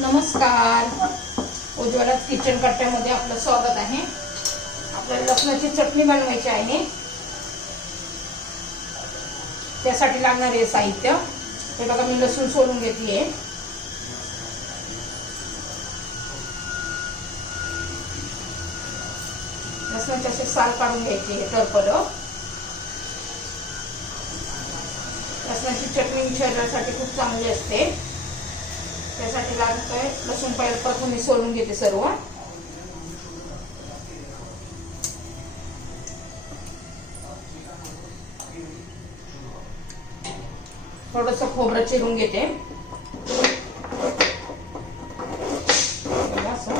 नमस्कार. उज्ज्वला किचन कट्ट्यामध्ये आपलं स्वागत आहे. आपल्याला लसणाची चटणी बनवायची आहे. त्यासाठी लागणारे साहित्य. हे बघा मी लसूण सोलून घेतली आहे. लसणाचे असे साल काढून घ्यायची हे टरपलं लसणाची चटणी शरीरासाठी खूप चांगली असते. त्यासाठी लागतोय लसूण पाहिजे प्रथम मी सोलून घेते सर्व. थोडस खोबरं चिरून घेते बघा असं.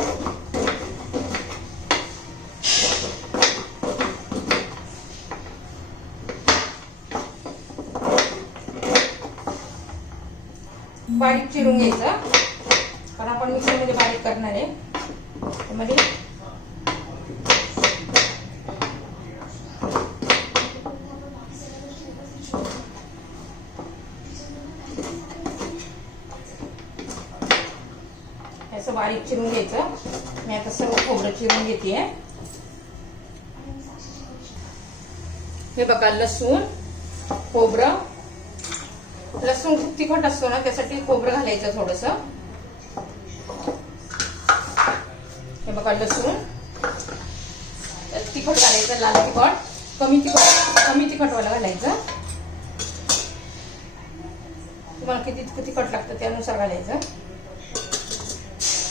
बारीक चिरून घ्यायचं. कारण आपण मिक्सरमध्ये बारीक करणार आहे. त्यामध्ये असं बारीक चिरून घ्यायचं. मी आता सर्व खोबरं चिरून घेते हे बघा लसूण खोबरं लसूण खूप तिखट असतो ना त्यासाठी खोबरं घालायचं थोडस. हे बघा लसूण. तिखट घालायचं लाल तिखट. कमी तिखट कमी तिखटवाला घालायचं. तुम्हाला किती तिखट लागतं त्यानुसार घालायचं.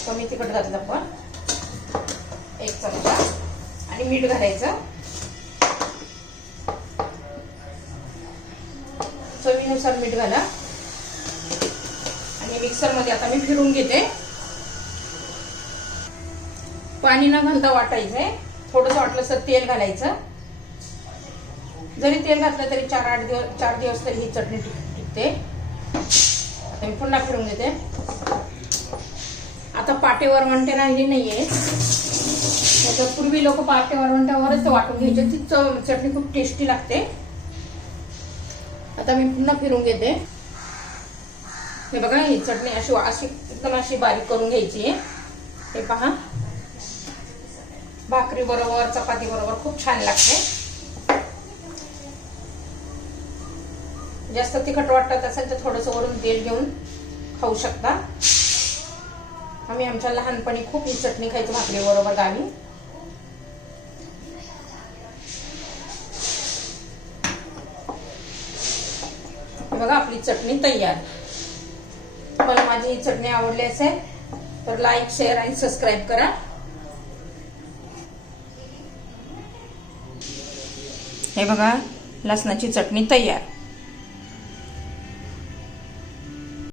कमी तिखट घातलं पण एक चमचा. आणि मीठ घालायचं. चवीनुसार मीठ घाला. आणि मिक्सरमध्ये आता मी फिरून घेते. पाणी न घालता वाटायचंय. थोडस वाटलं तर तेल घालायचं. जरी तेल घातलं तरी चार आठ दिवस चार दिवस तरी ही चटणी टिकते. आता मी पुन्हा फिरून घेते. आता पाटे वरवंटे राहिली नाहीये. त्याच्या पूर्वी लोक पाटे वरवंट्यावरच वाटून घ्यायचे. ती चव चटणी खूप टेस्टी लागते. आता मी पुन्हा फिरून घेते. हे बघा ही चटणी अशी अशी एकदम अशी बारीक करून घ्यायची. आहे हे पहा. भाकरी बरोबर चपाती बरोबर खूप छान लागते. जास्त तिखट वाटत असेल तर थोडस वरून तेल घेऊन खाऊ शकता. आम्ही आमच्या लहानपणी खूप ही चटणी खायचो भाकरी बरोबर गावी बघा आपली चटणी तयार. तुम्हाला माझी ही चटणी आवडली असेल तर लाईक शेअर आणि सबस्क्राईब करा. हे बघा लसणाची चटणी तयार.